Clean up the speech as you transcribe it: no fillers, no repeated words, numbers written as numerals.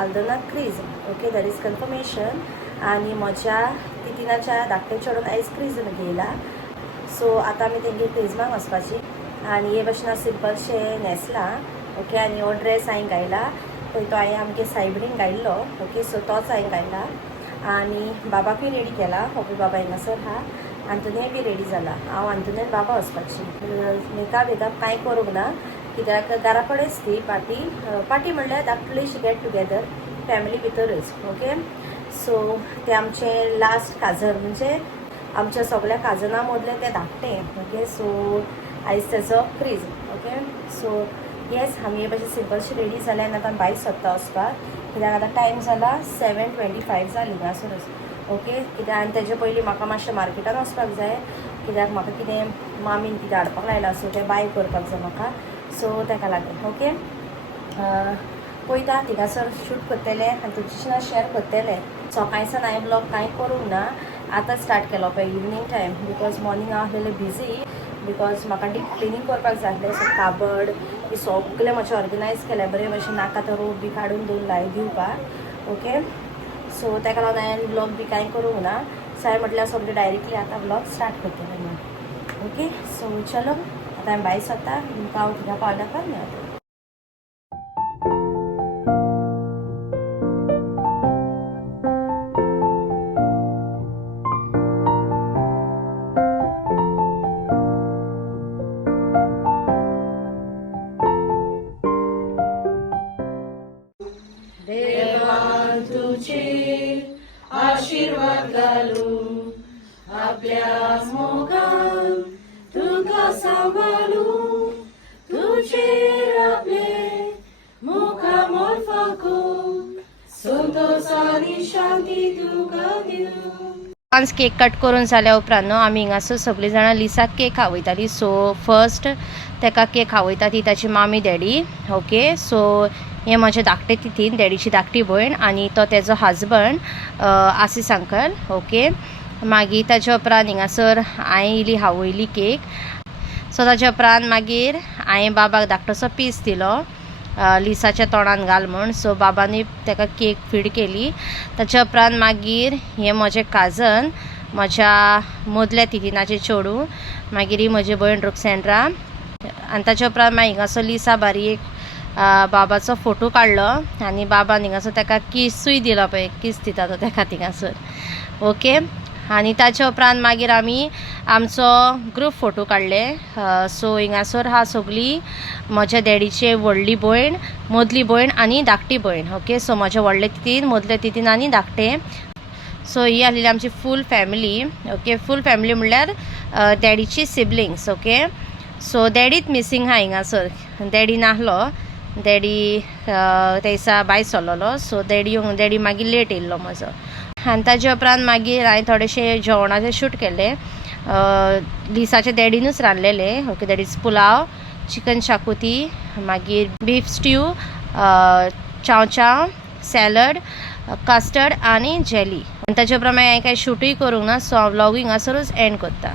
आल्दोना क्रीज. Okay, that is confirmation. आणि म्हज्या तितीनाच्या धाकटे चेडून आयज क्रीज घेयला. सो आतां आमी तेंगे क्रिजमाक वचपाची. आनी हे भाशेन सिंपलशे न्हेसला. ओके, आनी हो ड्रेस हांवें घायला पळय तो हांवें आमगे सायबीणीक घायल्लो. ओके, सो तोच हांवें घायला. आनी बाबाकूय रेडी केला. ओके, बाबा हिंगासर हा. आंतुनूय बी रेडी जाला. हांव आंतुनून बाबा वचपाची. मेकअप कांय करूंक ना, कित्याक घरा कडेच ती पार्टी म्हणल्यार धाकटुलीशी गेट टुगेदर फॅमिली भितरूच. ओके, सो ते आमचे लास्ट काजन म्हणजे आमच्या सगळ्या काजना मदले ते धाकटे. ओके, सो आयज तेजो क्रीज. ओके, सो येस आमी हे भाशेन सिंपलशी रेडी जाल्या आनी आतां भायर सोदता वचपाक. कित्याक आतां टायम जाला 7:25 जाली हांगासरूच. ओके, कित्याक आनी तेजे पयलीं म्हाका मातशें मार्केटान वचपाक जाय, कित्याक म्हाका कितें मामीन कितें हाडपाक लायला, सो तें बाय करपाक जाय म्हाका. सो ताका लागून ओके पळयता थिंगासर शूट करतलें आनी तुमचे वांगडा शेअर करतलें. सकाळीसान हांवें ब्लॉग कांय करूंक ना, आतां स्टार्ट केलो पळय इवनिंग टायम. बिकॉज मॉर्निंग हांव आसलेलें बिजी, बिकॉज म्हाका डीप क्लिनींग करपाक जाय आसलें. सो काबड बी सगळें मातशें ऑर्गनायज केलें बरें भाशेन, नाका तो रोप बी काडून दवरला दिवपाक. ओके, सो ताका लागून हांवें ब्लॉग बी कांय करूंक ना. सो हांवें म्हटल्यार सगळें डायरेक्टली आतां ब्लॉग स्टार्ट करतलें म्हणून. ओके, सो चलो आतां हांवें भायर सरता. तुमकां हांव थिंगा पावल्यार मेळटा. आशीर्वाद घालू आपल्या मोगान तुका सांभाळू तुझेर आपले मुखामोल फाकू संतोष आनी शांती तुका दिवू. डान्स केक कट करून जाल्या उपरांत न्हू आमी हिंगासर सगळीं जाणां लिसाक केक खावयतालीं. सो फर्स्ट ताका केक खावयता ती ताची मामी डॅडी. ओके, सो हे म्हजे धाकटे तितीन डॅडीची धाकटी भयण आनी तो तेजो हजबंड आसीस अंकल. ओके, मागीर ताच्या उपरांत हिंगासर हांवें इली खावयली केक. सो ताच्या उपरांत मागीर हांवें बाबाक धाकटोसो पीस दिलो लिसाच्या तोंडान घाल म्हूण. सो बाबांनी ताका केक फीड केली. ताच्या उपरांत मागीर हे म्हजे काजन, म्हज्या मदल्या तितीनाचें चेडूं, मागीर ही म्हजी भयण रुक्सेंड्रा. आनी ताच्या उपरांत मागीर हिंगासर लिसा बारीक बाबाचो फोटो काडलो आनी बाबान हिंगासर ताका किसूय दिलो पळय, किस दिता तो ताका थिंगासर. ओके, आनी ताच्या उपरांत मागीर आमी आमचो ग्रूप फोटो काडले. सो हिंगासर हा सगळी म्हज्या डॅडीचे व्हडली भयण, मदली भयण आनी धाकटी भयण. ओके, सो म्हजे व्हडले तितीन, मदले तितीन आनी धाकटे. सो ही आसलेली आमची full family. Okay, full family म्हणल्यार डॅडीची सिबलिंग्स. ओके, सो डॅडीच मिसींग आहा हिंगासर. डॅडी नाहलो, डॅडी त्या दिसा भायर सरलेलो. सो डॅडी मागीर लेट येयल्लो म्हजो. आनी ताजे उपरांत मागीर हांवें थोडेशे जेवणाचे शूट केले. लिसाचे डॅडीनूच रांदलेले. Okay, that is pulao, chicken xacuti, मागीर बीफ स्ट्यू, चाव सॅलड, कस्टर्ड आनी जेली. आनी ताजे उपरांत हांवें कांय शूटूय करूंक ना. सो हांव व्लॉग हिंगासरूच एंड करता.